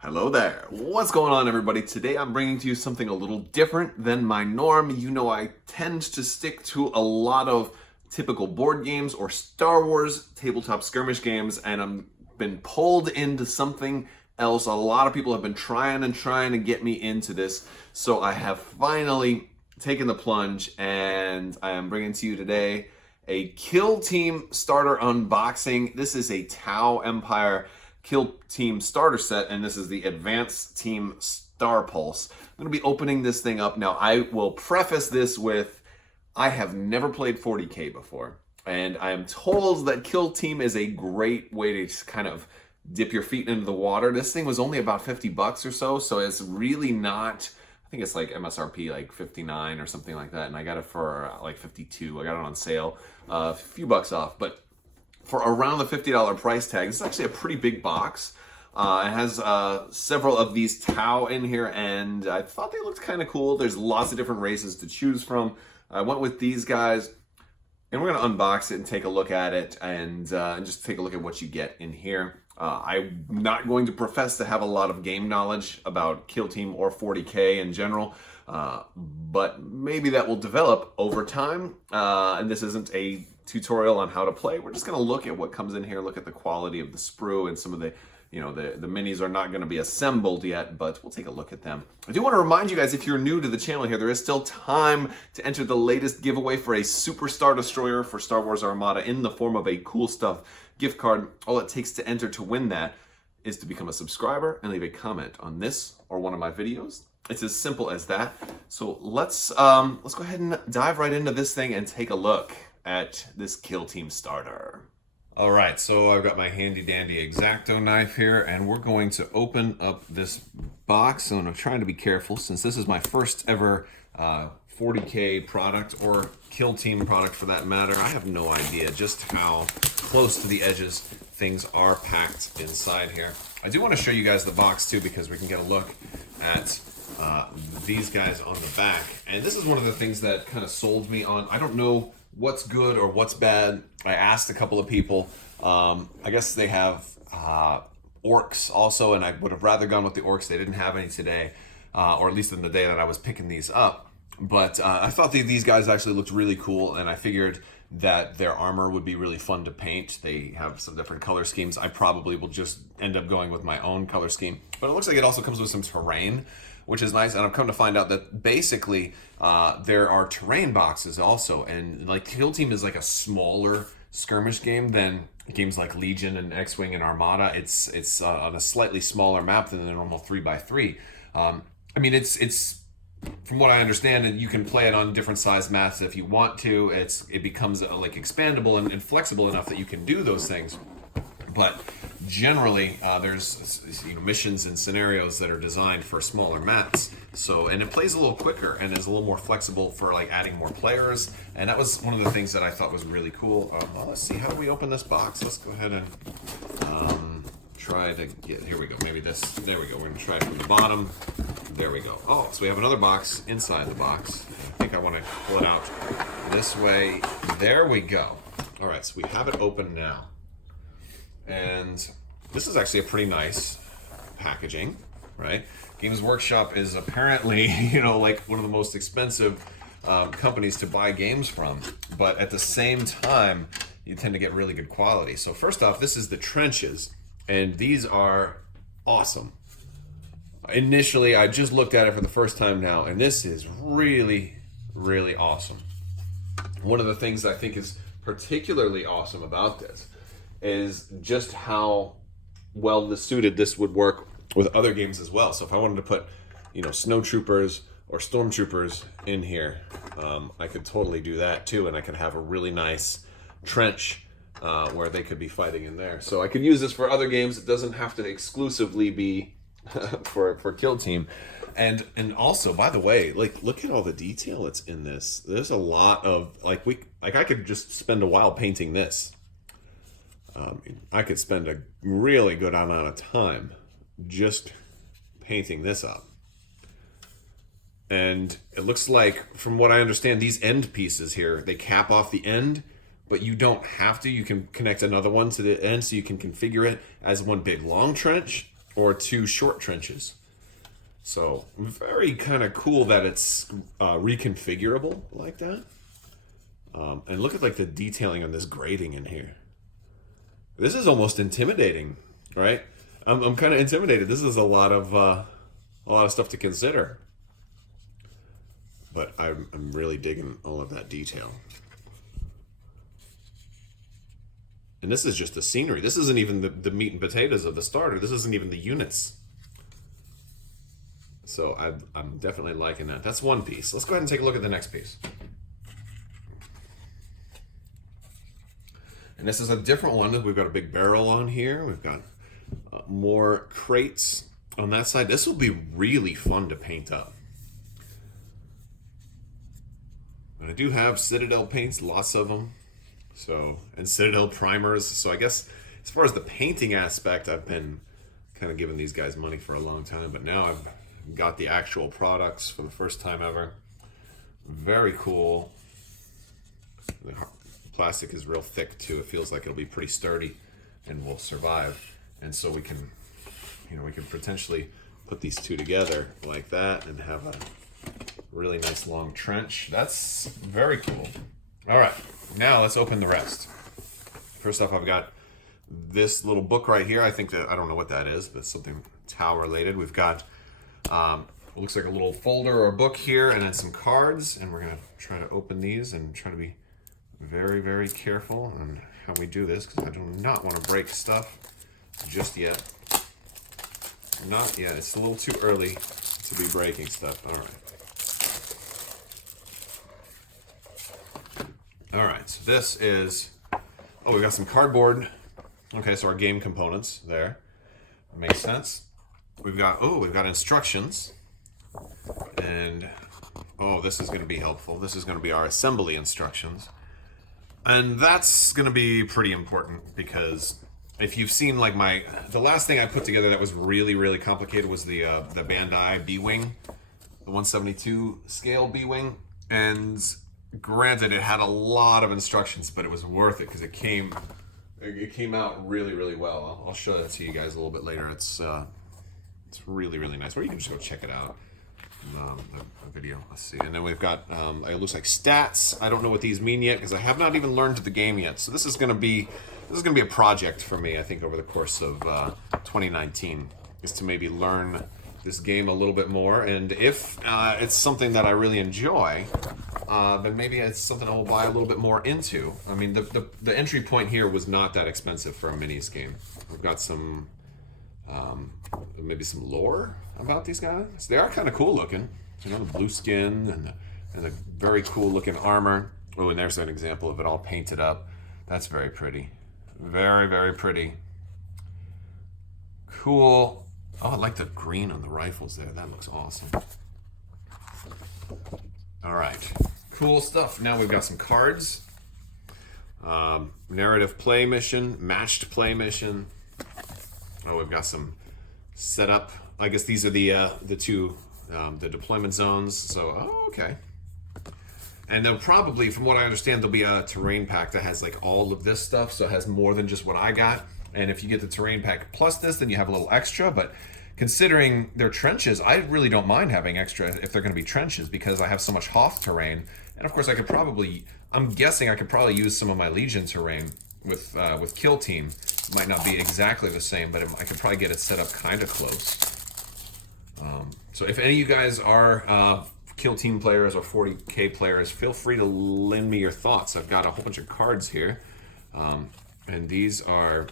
Hello there. What's going on, everybody? Today I'm bringing to you something a little different than my norm. You know, I tend to stick to a lot of typical board games or Star Wars tabletop skirmish games, and I'm been pulled into something else. A lot of people have been trying to get me into this, so I have finally taken the plunge, and I am bringing to you today a Kill Team starter unboxing. This is a Tau Empire Kill Team starter set, and this is the Advanced Team Starpulse. I'm going to be opening this thing up. Now, I will preface this with, I have never played 40K before, and I am told that Kill Team is a great way to just kind of dip your feet into the water. This thing was only about 50 bucks or so, so it's really not, I think it's like MSRP like 59 or something like that, and I got it for like 52. I got it on sale, a few bucks off, but for around the $50 price tag. This is actually a pretty big box. It has several of these Tau in here, and I thought they looked kind of cool. There's lots of different races to choose from. I went with these guys, and we're going to unbox it and take a look at it, and just take a look at what you get in here. I'm not going to profess to have a lot of game knowledge about Kill Team or 40K in general, but maybe that will develop over time, and this isn't a tutorial on how to play. We're just going to look at what comes in here, look at the quality of the sprue, and some of the, you know, the minis are not going to be assembled yet, but we'll take a look at them. I do want to remind you guys, if you're new to the channel here, there is still time to enter the latest giveaway for a Super Star Destroyer for Star Wars Armada in the form of a Cool Stuff gift card. All it takes to enter to win that is to become a subscriber and leave a comment on this or one of my videos. It's as simple as that. So let's go ahead and dive right into this thing and take a look at this Kill Team starter. All right, so I've got my handy dandy X-Acto knife here, and we're going to open up this box. And I'm trying to be careful since this is my first ever 40K product, or Kill Team product for that matter. I have no idea just how close to the edges things are packed inside here. I do want to show you guys the box too, because we can get a look at these guys on the back. And this is one of the things that kind of sold me on, I don't know what's good or what's bad. I asked a couple of people. I guess they have orcs also, and I would have rather gone with the orcs. They didn't have any today, or at least in the day that I was picking these up. But I thought these guys actually looked really cool, and I figured that their armor would be really fun to paint. They have some different color schemes. I probably will just end up going with my own color scheme. But it looks like it also comes with some terrain, which is nice. And I've come to find out that basically there are terrain boxes also. And like Kill Team is like a smaller skirmish game than games like Legion and X-Wing and Armada. It's on a slightly smaller map than the normal 3x3. I mean, it's from what I understand, you can play it on different size maps if you want to. It becomes like expandable and flexible enough that you can do those things. But generally, there's missions and scenarios that are designed for smaller maps. So, and it plays a little quicker and is a little more flexible for like adding more players. And that was one of the things that I thought was really cool. Well, let's see, how do we open this box? Let's go ahead and try to get, here we go, maybe this, there we go. We're gonna try it from the bottom. There we go. Oh, so we have another box inside the box. I think I want to pull it out this way. There we go. All right, so we have it open now. And this is actually a pretty nice packaging, right? Games Workshop is apparently, you know, like one of the most expensive companies to buy games from. But at the same time, you tend to get really good quality. So first off, this is the trenches. And these are awesome. Initially, I just looked at it for the first time now, and this is really, really awesome. One of the things I think is particularly awesome about this is just how well suited this would work with other games as well. So if I wanted to put, you know, snowtroopers or stormtroopers in here, I could totally do that too, and I could have a really nice trench where they could be fighting in there. So I could use this for other games. It doesn't have to exclusively be for Kill Team. And also, by the way, like, look at all the detail that's in this. There's a lot of I could just spend a while painting this. I could spend a really good amount of time just painting this up. And it looks like, from what I understand, these end pieces here, they cap off the end, but you don't have to. You can connect another one to the end, so you can configure it as one big long trench, or 2 short trenches. So very kind of cool that it's reconfigurable like that. And look at like the detailing on this grating in here. This is almost intimidating, right? I'm kind of intimidated. This is a lot of stuff to consider. But I'm really digging all of that detail. And this is just the scenery. This isn't even the meat and potatoes of the starter. This isn't even the units. So I'm definitely liking that. That's one piece. Let's go ahead and take a look at the next piece. And this is a different one. We've got a big barrel on here. We've got more crates on that side. This will be really fun to paint up. And I do have Citadel paints, lots of them. So, and Citadel primers. So I guess as far as the painting aspect, I've been kind of giving these guys money for a long time, but now I've got the actual products for the first time ever. Very cool. The plastic is real thick too. It feels like it'll be pretty sturdy and will survive. And so we can, we can potentially put these two together like that and have a really nice long trench. That's very cool. All right, now let's open the rest. First off, I've got this little book right here. I don't know what that is, but it's something Tau related. We've got, it looks like a little folder or book here, and then some cards, and we're gonna try to open these and try to be very, very careful on how we do this, because I do not want to break stuff just yet. Not yet, it's a little too early to be breaking stuff. All right. All right, so this is, we've got some cardboard. Okay, so our game components there. Makes sense. We've got instructions. And, this is gonna be helpful. This is gonna be our assembly instructions. And that's gonna be pretty important because if you've seen like the last thing I put together that was really, really complicated was the Bandai B-Wing, the 172 scale B-Wing. And granted, it had a lot of instructions, but it was worth it because it came out really, really well. I'll show that to you guys a little bit later. It's really, really nice. Or you can just go check it out. A video. Let's see. And then we've got it looks like stats. I don't know what these mean yet because I have not even learned the game yet. So this is gonna be a project for me, I think, over the course of 2019, is to maybe learn this game a little bit more. And if it's something that I really enjoy, then maybe it's something I'll buy a little bit more into. I mean, the entry point here was not that expensive for a minis game. We've got some maybe some lore about these guys. They are kind of cool looking. The blue skin and the very cool looking armor. Oh, and there's an example of it all painted up. That's very pretty. Very, very pretty. Cool. Oh, I like the green on the rifles there. That looks awesome. All right. Cool stuff. Now we've got some cards. Narrative play mission, matched play mission. Oh, we've got some setup. I guess these are the two the deployment zones. So, okay. And there'll probably, from what I understand, there'll be a terrain pack that has like all of this stuff. So it has more than just what I got. And if you get the terrain pack plus this, then you have a little extra. But considering they're trenches, I really don't mind having extra if they're going to be trenches because I have so much Hoth terrain. And of course, I'm guessing I could probably use some of my Legion terrain with Kill Team. It might not be exactly the same, but I could probably get it set up kind of close. So if any of you guys are Kill Team players or 40K players, feel free to lend me your thoughts. I've got a whole bunch of cards here. And these are...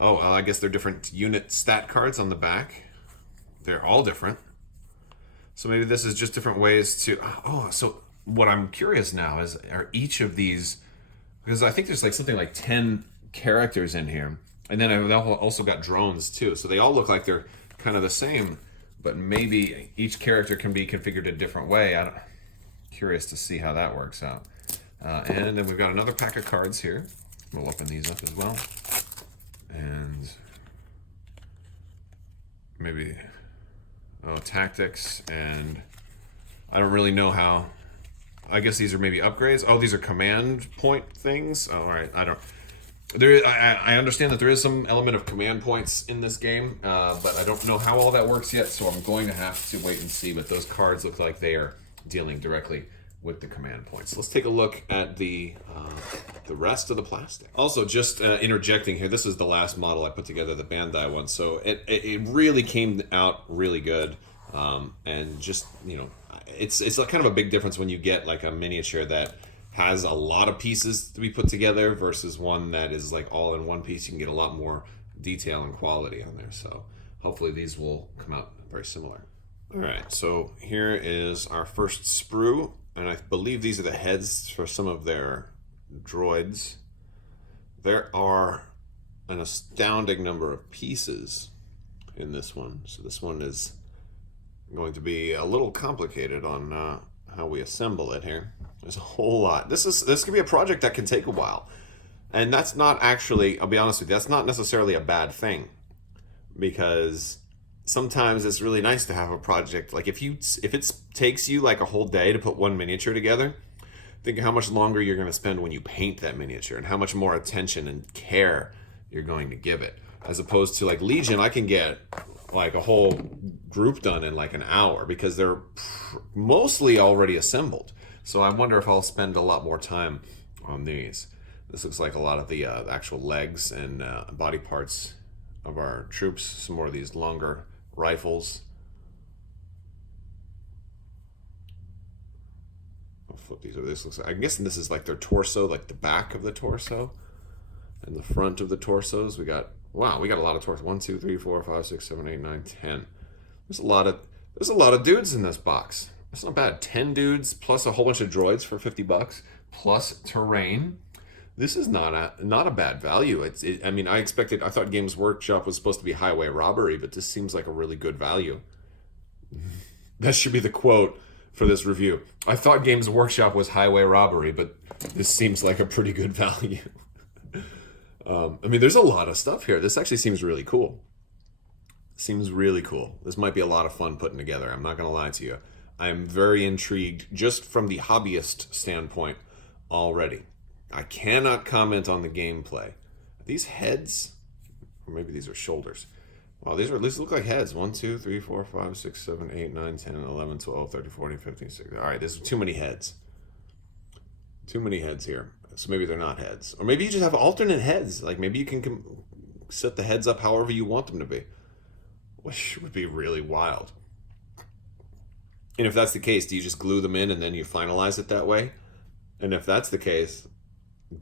I guess they're different unit stat cards on the back. They're all different. So maybe this is just different ways to... so what I'm curious now is, are each of these... Because I think there's like something like 10 characters in here. And then I've also got drones too. So they all look like they're kind of the same, but maybe each character can be configured a different way. I'm curious to see how that works out. And then we've got another pack of cards here. We'll open these up as well. And maybe tactics, and I don't really know how. I guess these are maybe upgrades. Oh, these are command point things. Oh, all right, I understand that there is some element of command points in this game, but I don't know how all that works yet, so I'm going to have to wait and see. But those cards look like they are dealing directly with the command points. Let's take a look at the rest of the plastic. Also, just interjecting here, this is the last model I put together, the Bandai one, so it really came out really good, and just, you know, it's kind of a big difference when you get like a miniature that has a lot of pieces to be put together versus one that is like all in one piece. You can get a lot more detail and quality on there, so hopefully these will come out very similar. All right, so here is our first sprue, and I believe these are the heads for some of their droids. There are an astounding number of pieces in this one, so this one is going to be a little complicated on how we assemble it here. There's a whole lot. This could be a project that can take a while, and that's not actually, I'll be honest with you, that's not necessarily a bad thing, because sometimes it's really nice to have a project like if it takes you like a whole day to put one miniature together, think of how much longer you're going to spend when you paint that miniature and how much more attention and care you're going to give it, as opposed to like Legion. I can get like a whole group done in like an hour because they're mostly already assembled. So I wonder if I'll spend a lot more time on these. This looks like a lot of the actual legs and body parts of our troops. Some more of these longer rifles. I'll flip these over. This looks like, I'm guessing this is like their torso, like the back of the torso and the front of the torsos. We got, wow, we got a lot of torso. 1, 2, 3, 4, 5, 6, 7, 8, 9, 10. There's a lot of dudes in this box. That's not bad. 10 dudes plus a whole bunch of droids for $50 plus terrain. This is not a bad value. I mean, I thought Games Workshop was supposed to be highway robbery, but this seems like a really good value. That should be the quote for this review. I thought Games Workshop was highway robbery, but this seems like a pretty good value. I mean, there's a lot of stuff here. This actually seems really cool. Seems really cool. This might be a lot of fun putting together. I'm not going to lie to you. I'm very intrigued just from the hobbyist standpoint already. I cannot comment on the gameplay. Are these heads? Or maybe these are shoulders. Wow, these look like heads. 1, 2, 3, 4, 5, 6, 7, 8, 9, 10, 11, 12, 13, 14, 15, 16. All right, there's too many heads. Too many heads here. So maybe they're not heads. Or maybe you just have alternate heads. Like maybe you can set the heads up however you want them to be. Which would be really wild. And if that's the case, do you just glue them in and then you finalize it that way? And if that's the case,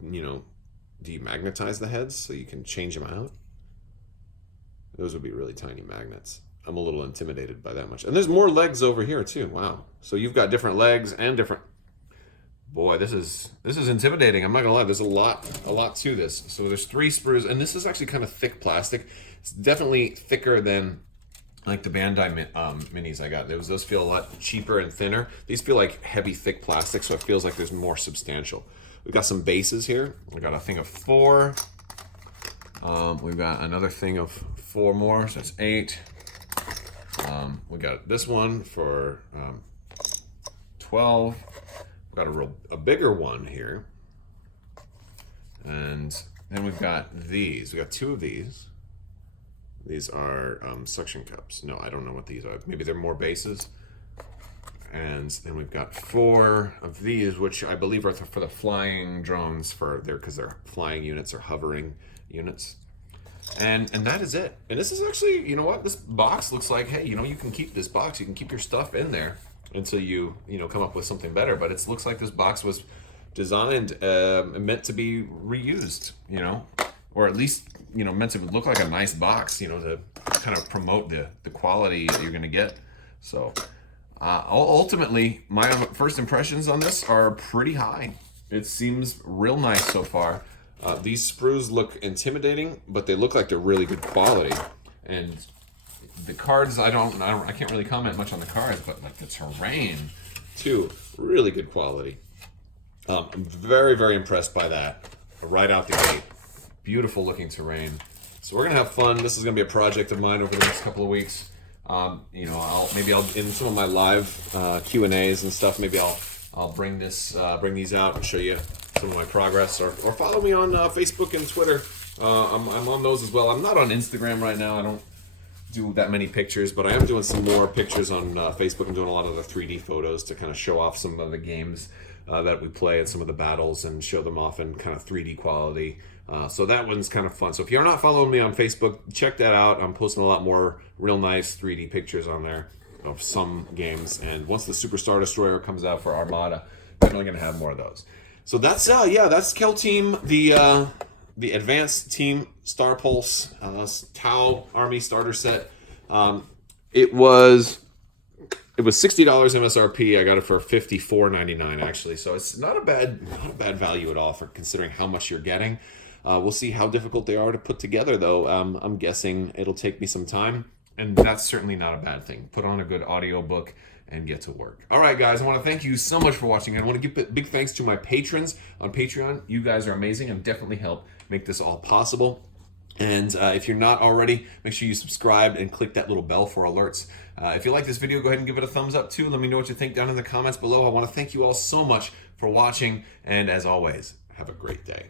you know, do you magnetize the heads so you can change them out? Those would be really tiny magnets. I'm a little intimidated by that much. And there's more legs over here too. Wow. So you've got different legs and different... Boy, this is intimidating. I'm not gonna lie. There's a lot to this. So there's 3 sprues, and this is actually kind of thick plastic. It's definitely thicker than like the Bandai minis I got. Those feel a lot cheaper and thinner. These feel like heavy, thick plastic, so it feels like there's more substantial. We've got some bases here. We got a thing of 4. We've got another thing of 4 more, so that's 8. We got this one for 12. We've got a bigger one here. And then we've got these. We got 2 of these. These are suction cups. No, I don't know what these are. Maybe they're more bases. And then we've got 4 of these, which I believe are for the flying drones, because they're flying units or hovering units. And that is it. And this is actually, you know what? This box looks like, hey, you know, you can keep this box. You can keep your stuff in there until you come up with something better. But it looks like this box was designed meant to be reused, you know, or at least, you know, meant to look like a nice box, you know, to kind of promote the quality that you're going to get. So ultimately, my first impressions on this are pretty high. It seems real nice so far. These sprues look intimidating, but they look like they're really good quality. And the cards, I can't really comment much on the cards, but like the terrain too, really good quality. I'm very, very impressed by that right out the gate. Beautiful looking terrain. So we're gonna have fun. This is gonna be a project of mine over the next couple of weeks. You know, I'll in some of my live Q&As and stuff. Maybe I'll bring these out and show you some of my progress, or follow me on Facebook and Twitter. I'm on those as well. I'm not on Instagram right now. I don't do that many pictures, but I am doing some more pictures on Facebook. I'm doing a lot of the 3D photos to kind of show off some of the games that we play and some of the battles and show them off in kind of 3D quality. So that one's kind of fun. So if you're not following me on Facebook, check that out. I'm posting a lot more real nice 3D pictures on there of some games. And once the Super Star Destroyer comes out for Armada, definitely going to have more of those. So that's that's Kel Team, the Advanced Team Starpulse Tau Army Starter Set. It was $60 MSRP. I got it for $54.99 actually. So it's not a bad value at all for considering how much you're getting. We'll see how difficult they are to put together though. I'm guessing it'll take me some time, and that's certainly not a bad thing. Put on a good audiobook and get to work. All right, guys, I want to thank you so much for watching. I want to give big thanks to my patrons on Patreon. You guys are amazing and definitely help make this all possible. And if you're not already, make sure you subscribe and click that little bell for alerts. If you like this video, go ahead and give it a thumbs up too. Let me know what you think down in the comments below. I want to thank you all so much for watching. And as always, have a great day.